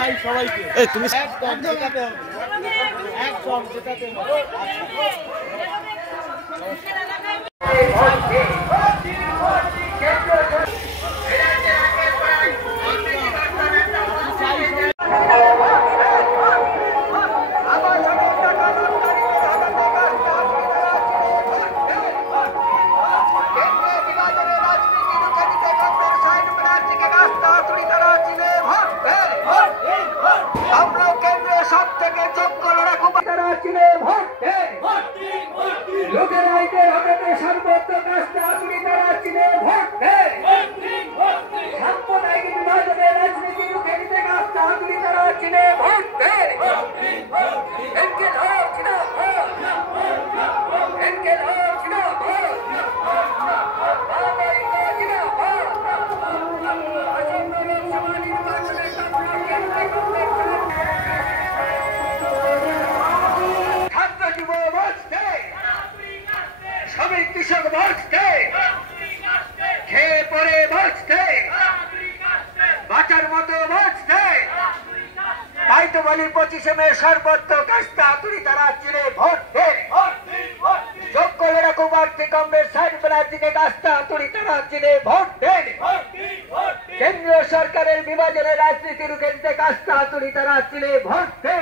চাই সবাইকে। এই তুমি একদম জেতাতে হবে, একদম জেতাতে হবে। কৃষক বাঁচতে, খেয়ে পরে বাঁচতে, বাঁচার মতো বাঁচতে, তাই তো বলি 25শে মে সর্বত্র কাস্তা হাতুড়ি তারা চিনে ভোট দে। যোগ্য লড়াকু প্রার্থী কংগ্রেস সাইড ব্যানার্জিকে কাস্তা হাতুড়ি তারা চিনে ভোট দে। কেন্দ্রীয় সরকারের বিভাজনের রাজনীতি রুখে কাস্তা হাতুড়ি তারা চিনে ভোট দে।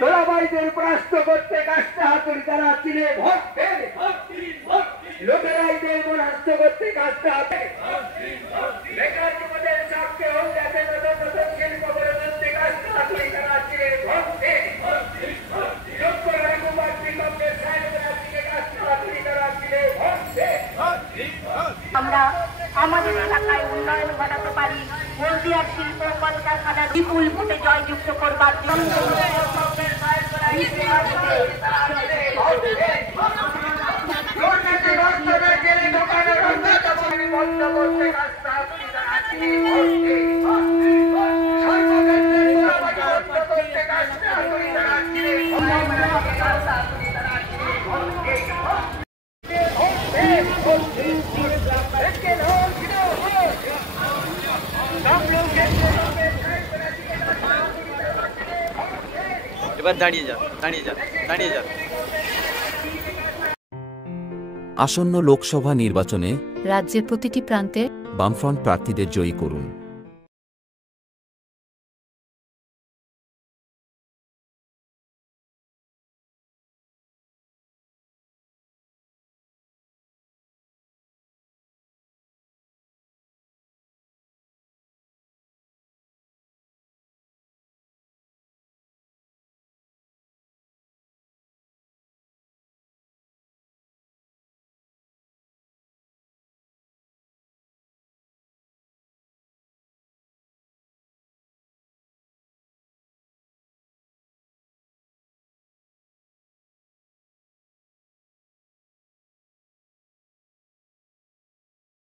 তোলাবাইদের পরাস্ত করতে কাস্তা হাতুড়ি তারা চিনে ভোট দে। লোকেরাইদের পরাস্ত করতে কাস্তা হাতে বেকার যুবদের চাকরি হোক যাতে নতুন নতুন শিল্প গড়ে তুলতে কাস্তা হাতুড়ি তারা চিনে ভোট দে। যোগ্য লড়াকু প্রার্থী কংগ্রেস সাইড ব্যানার্জিকে কাস্তা হাতুড়ি তারা চিনে ভোট দে। আমরা আমাদের এলাকায় উন্নয়ন ঘটাতে পারি, হলদিয়ার শিল্প কলকারখানার বিপুল ভোটে জয়যুক্ত করবার জন্য এবার দাঁড়িয়ে যান, দাঁড়িয়ে যান, দাঁড়িয়ে যান। আসন্ন লোকসভা নির্বাচনে রাজ্যের প্রতিটি প্রান্তে বামফ্রন্ট প্রার্থীদের জয়ী করুন।